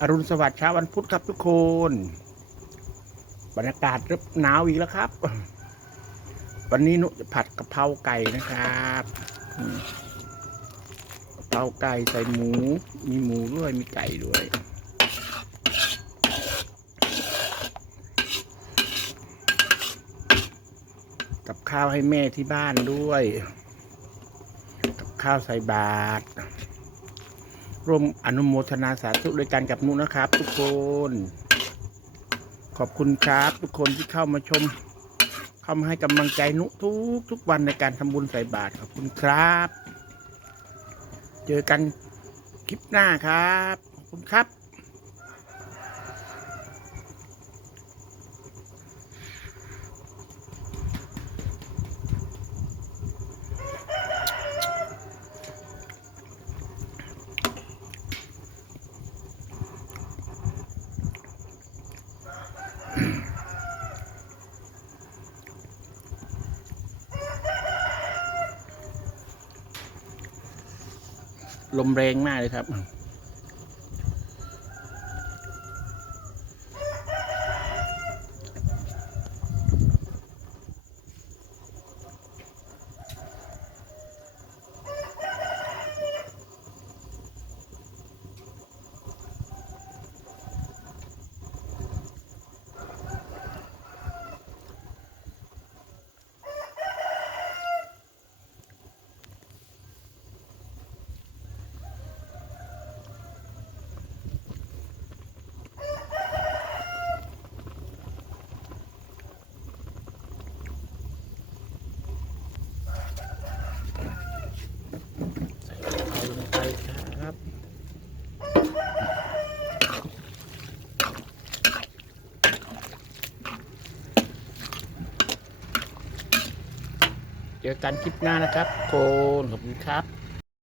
อรุณสวัสดิ์เช้าวันพุธครับทุกคน บรรยากาศเริ่มหนาวอีกแล้วครับ วันนี้หนุจะผัดกะเพราไก่นะครับกะเพราไก่ใส่หมู มีหมูด้วยมีไก่ด้วยกับข้าวให้แม่ที่บ้านด้วย กับข้าวใส่บาตร ร่วมอนุโมทนาสาธุด้วยกันกับนุนะครับ ทุกคน ขอบคุณครับทุกคนที่เข้ามาชม เข้ามาให้กำลังใจนุทุกทุกวันในการทำบุญใส่บาตรขอบคุณครับ เจอกันคลิปหน้าครับ ขอบคุณครับ ลมแรงมากเลยครับ เจอกันคลิปหน้านะครับโคนขอบคุณครับ